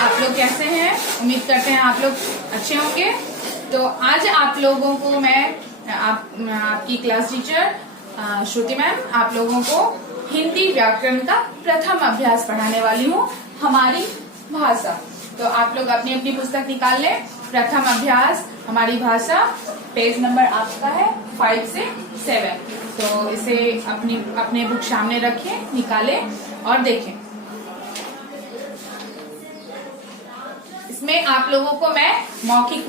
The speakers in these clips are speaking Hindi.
आप लोग कैसे हैं? उम्मीद करते हैं आप लोग अच्छे होंगे। तो आज आप लोगों को मैं आपकी क्लास टीचर श्रुति मैम आप लोगों को हिंदी व्याकरण का प्रथम अभ्यास पढ़ाने वाली हूँ, हमारी भाषा। तो आप लोग अपनी अपनी पुस्तक निकाल लें। प्रथम अभ्यास हमारी भाषा, पेज नंबर आपका है 5 से 7। तो इसे अपने बुक सामने रखें, निकालें और देखें। इसमें आप लोगों को मैं मौखिक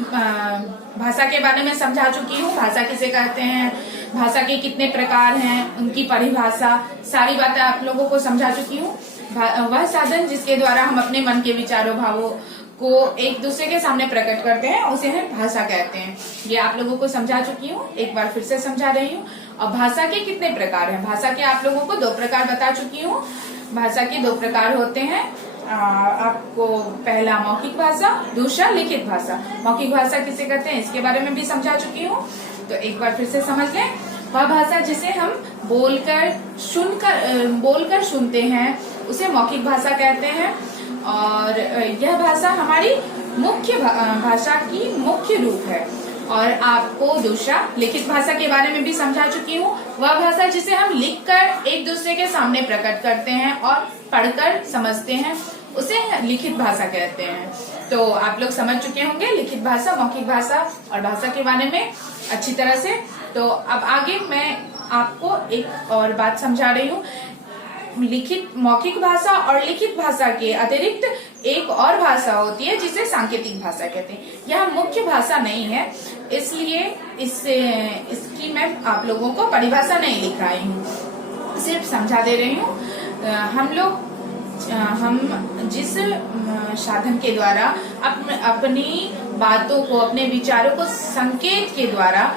भाषा के बारे में समझा चुकी हूँ। भाषा किसे कहते हैं, भाषा के कितने प्रकार हैं, उनकी परिभाषा, सारी बातें आप लोगों को समझा चुकी हूँ। वह साधन जिसके द्वारा हम अपने मन के विचारों भावों को एक दूसरे के सामने प्रकट करते हैं, उसे हम भाषा कहते हैं। ये आप लोगों को समझा चुकी हूँ, एक बार फिर से समझा रही हूँ। और भाषा के कितने प्रकार हैं? भाषा के आप लोगों को 2 प्रकार बता चुकी हूँ। भाषा के 2 प्रकार होते हैं। आपको पहला मौखिक भाषा, दूसरा लिखित भाषा। मौखिक भाषा किसे कहते हैं इसके बारे में भी समझा चुकी हूँ, तो एक बार फिर से समझ लें। वह भाषा जिसे हम बोलकर सुनते हैं उसे मौखिक भाषा कहते हैं। और यह भाषा हमारी मुख्य भाषा की मुख्य रूप है। और आपको दूसरा लिखित भाषा के बारे में भी समझा चुकी हूँ। वह भाषा जिसे हम लिखकर एक दूसरे के सामने प्रकट करते हैं और पढ़कर समझते हैं, उसे लिखित भाषा कहते हैं। तो आप लोग समझ चुके होंगे लिखित भाषा, मौखिक भाषा और भाषा के बारे में अच्छी तरह से। तो अब आगे मैं आपको एक और बात समझा रही हूँ। मौखिक भाषा और लिखित भाषा के अतिरिक्त एक और भाषा होती है जिसे सांकेतिक भाषा कहते हैं। यह मुख्य भाषा नहीं है, इसलिए इसकी मैं आप लोगों को परिभाषा नहीं लिख रही हूँ, सिर्फ समझा दे रही हूँ। हम जिस साधन के द्वारा अपनी बातों को, अपने विचारों को संकेत के द्वारा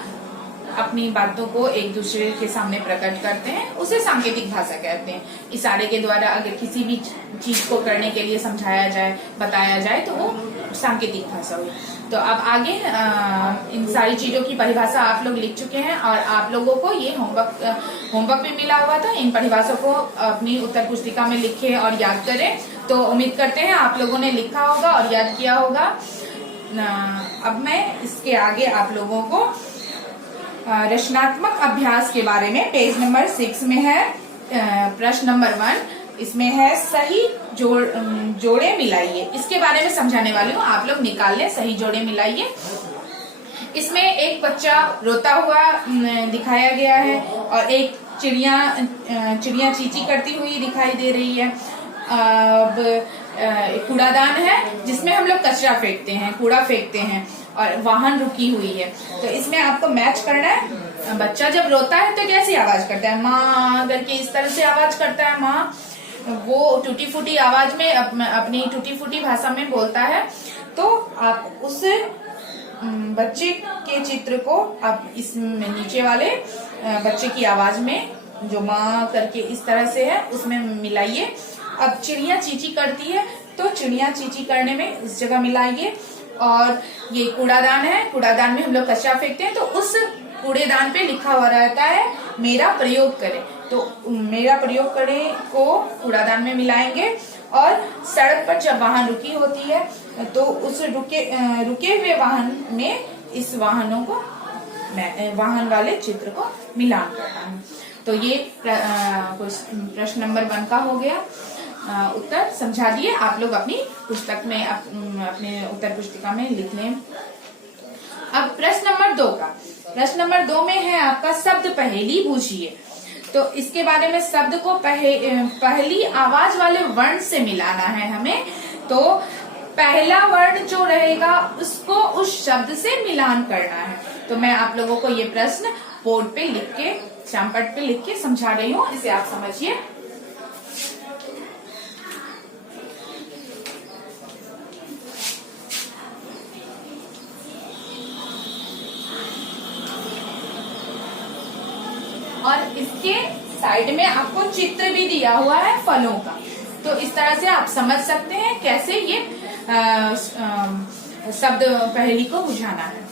अपनी बातों को एक दूसरे के सामने प्रकट करते हैं, उसे सांकेतिक भाषा कहते हैं। इशारे के द्वारा अगर किसी भी चीज को करने के लिए समझाया जाए, बताया जाए, तो वो सांकेतिक भाषा हुई। तो अब आगे इन सारी चीजों की परिभाषा आप लोग लिख चुके हैं और आप लोगों को ये होमवर्क भी मिला हुआ था। इन परिभाषा को अपनी उत्तर पुस्तिका में लिखें और याद करें। तो उम्मीद करते हैं आप लोगों ने लिखा होगा और याद किया होगा। अब मैं इसके आगे आप लोगों को रचनात्मक अभ्यास के बारे में, पेज नंबर 6 में है प्रश्न नंबर 1। इसमें है सही जोड़े मिलाइए, इसके बारे में समझाने वाली हूँ। आप लोग निकाल लें, सही जोड़े मिलाइए। इसमें एक बच्चा रोता हुआ दिखाया गया है और एक चिड़िया चींची करती हुई दिखाई दे रही है। अब कूड़ादान है जिसमें हम लोग कचरा फेंकते हैं, कूड़ा फेंकते हैं, और वाहन रुकी हुई है। तो इसमें आपको मैच करना है। बच्चा जब रोता है तो कैसी आवाज करता है? माँ करके इस तरह से आवाज करता है, माँ। वो टूटी फूटी आवाज में अपनी टूटी फूटी भाषा में बोलता है। तो आप उस बच्चे के चित्र को आप इस नीचे वाले बच्चे की आवाज में, जो माँ करके इस तरह से है, उसमें मिलाइए। अब चिड़िया चींची करती है तो चिड़िया चींची करने में इस जगह मिलाइए। और ये कूड़ादान है, कूड़ादान में हम लोग कचरा फेंकते हैं, तो उस कूड़ेदान पे लिखा हुआ रहता है मेरा प्रयोग करें। तो मेरा प्रयोग करें को कूड़ादान में मिलाएंगे। और सड़क पर जब वाहन रुकी होती है तो उस रुके हुए वाहन में इस वाहन वाले चित्र को मिलान करना है। तो ये प्रश्न नंबर 1 का हो गया। उत्तर समझा दिए। आप लोग अपनी पुस्तक में अपने उत्तर पुस्तिका में लिख लें। अब प्रश्न नंबर 2 का, प्रश्न नंबर 2 में है आपका शब्द पहेली बूझिए। तो इसके बारे में शब्द को पहली आवाज वाले वर्ण से मिलाना है हमें। तो पहला वर्ण जो रहेगा उसको उस शब्द से मिलान करना है। तो मैं आप लोगों को ये प्रश्न बोर्ड पे लिख के, श्यामपट्ट पे लिख के समझा रही हूँ, इसे आप समझिए। और इसके साइड में आपको चित्र भी दिया हुआ है फलों का। तो इस तरह से आप समझ सकते हैं कैसे ये शब्द पहेली को बुझाना है।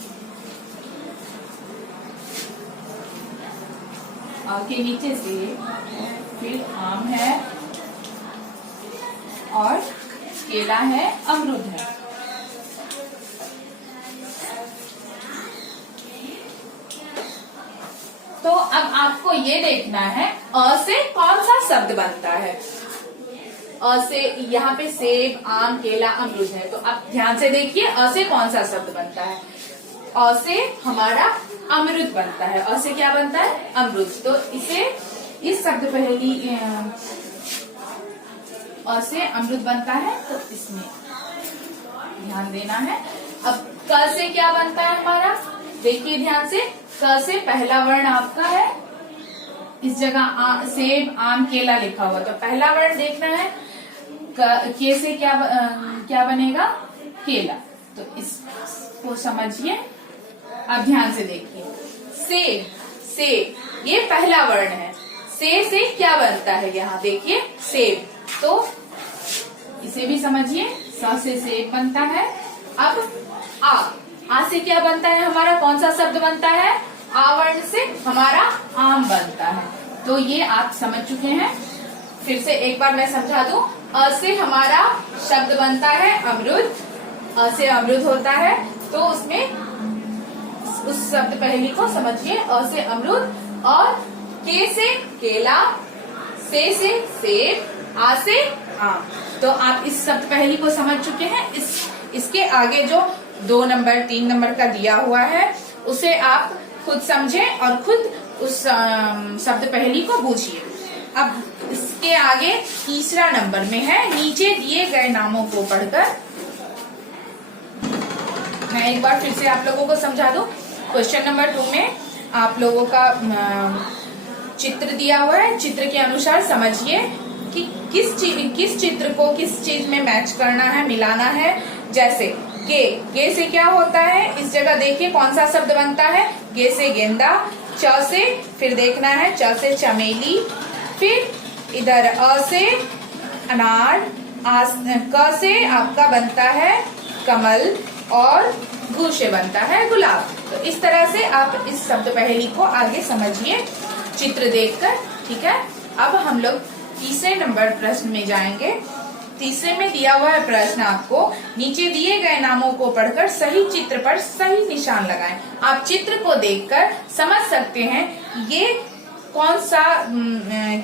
के नीचे से फिर आम है और केला है, अमरूद है। तो अब आपको ये देखना है अ से कौन सा शब्द बनता है। अ से यहाँ पे सेब, आम, केला, अमरूद है, तो आप ध्यान से देखिए अ से कौन सा शब्द बनता है। अ से हमारा अमरूद बनता है। अ से क्या बनता है? अमरूद। तो इसे इस शब्द पहली अ से अमरूद बनता है, तो इसमें ध्यान देना है। अब क से क्या बनता है हमारा, देखिए ध्यान से। क से पहला वर्ण आपका है, इस जगह सेब, आम, केला लिखा हुआ, तो पहला वर्ण देखना है। के से क्या बनेगा? केला। तो इसको समझिए, अब ध्यान से देखिए। सेब, सेब ये पहला वर्ण है। से क्या बनता है? यहाँ देखिए सेब, तो इसे भी समझिए। स से सेब बनता है। अब आ से क्या बनता है हमारा? कौन सा शब्द बनता है? आ वर्ण से हमारा आम बनता है। तो ये आप समझ चुके हैं। फिर से एक बार मैं समझा दूं। अ से हमारा शब्द बनता है अमरूद। अ से अमरूद होता है, तो उसमें उस शब्द पहली को समझिए। अ से अमरूद, और के से केला, से सेब, आ से आम। तो आप इस शब्द पहली को समझ चुके हैं। इसके आगे जो 2 नंबर 3 नंबर का दिया हुआ है, उसे आप खुद समझें और खुद उस शब्द पहली को बूझिए। अब इसके आगे तीसरा नंबर में है, नीचे दिए गए नामों को पढ़कर। मैं एक बार फिर से आप लोगों को समझा दूं। क्वेश्चन नंबर 2 में आप लोगों का चित्र दिया हुआ है। चित्र के अनुसार समझिए कि किस चित्र को किस चीज में मैच करना है, मिलाना है। जैसे गे से क्या होता है? इस जगह देखिए कौन सा शब्द बनता है? गे से गेंदा। च से फिर देखना है, च से चमेली। फिर इधर अ से अनार। क से आपका बनता है कमल, और घू से बनता है गुलाब। तो इस तरह से आप इस शब्द पहेली को आगे समझिए चित्र देखकर, ठीक है। अब हम लोग तीसरे नंबर प्रश्न में जाएंगे। तीसरे में दिया हुआ है प्रश्न आपको, नीचे दिए गए नामों को पढ़कर सही चित्र पर सही निशान लगाएं। आप चित्र को देखकर समझ सकते हैं ये कौन सा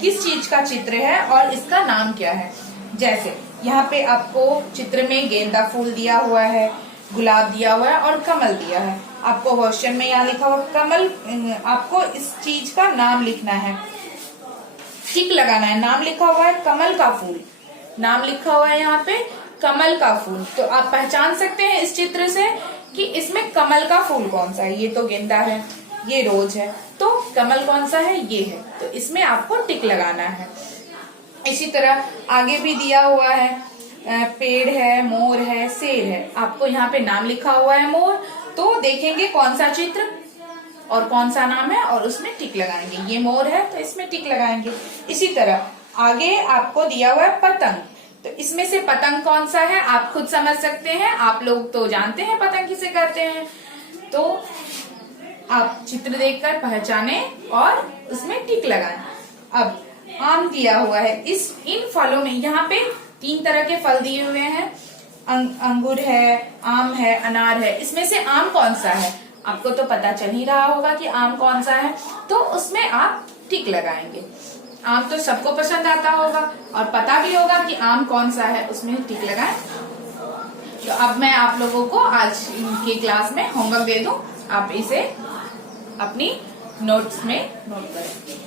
किस चीज का चित्र है और इसका नाम क्या है। जैसे यहाँ पे आपको चित्र में गेंदा फूल दिया हुआ है, गुलाब दिया हुआ है और कमल दिया है। आपको क्वेश्चन में यहाँ लिखा हुआ कमल, आपको इस चीज का नाम लिखना है, टिक लगाना है। नाम लिखा हुआ है कमल का फूल, नाम लिखा हुआ है यहाँ पे कमल का फूल। तो आप पहचान सकते हैं इस चित्र से कि इसमें कमल का फूल कौन सा है। ये तो गेंदा है, ये रोज है, तो कमल कौन सा है? ये है। तो इसमें आपको टिक लगाना है। इसी तरह आगे भी दिया हुआ है, पेड़ है, मोर है, शेर है। आपको यहाँ पे नाम लिखा हुआ है मोर, तो देखेंगे कौन सा चित्र और कौन सा नाम है और उसमें टिक लगाएंगे। ये मोर है तो इसमें टिक लगाएंगे। इसी तरह आगे आपको दिया हुआ है पतंग, तो इसमें से पतंग कौन सा है आप खुद समझ सकते हैं। आप लोग तो जानते हैं पतंग किसे कहते हैं, तो आप चित्र देखकर पहचाने और उसमें टिक लगाएं। अब आम दिया हुआ है, इन फलों में यहाँ पे 3 तरह के फल दिए हुए हैं। अंगूर है, आम है, अनार है। इसमें से आम कौन सा है? आपको तो पता चल ही रहा होगा कि आम कौन सा है, तो उसमें आप टिक लगाएंगे। आम तो सबको पसंद आता होगा और पता भी होगा कि आम कौन सा है, उसमें टिक लगाएं। तो अब मैं आप लोगों को आज की क्लास में होमवर्क दे दूं, आप इसे अपनी नोट्स में नोट करें।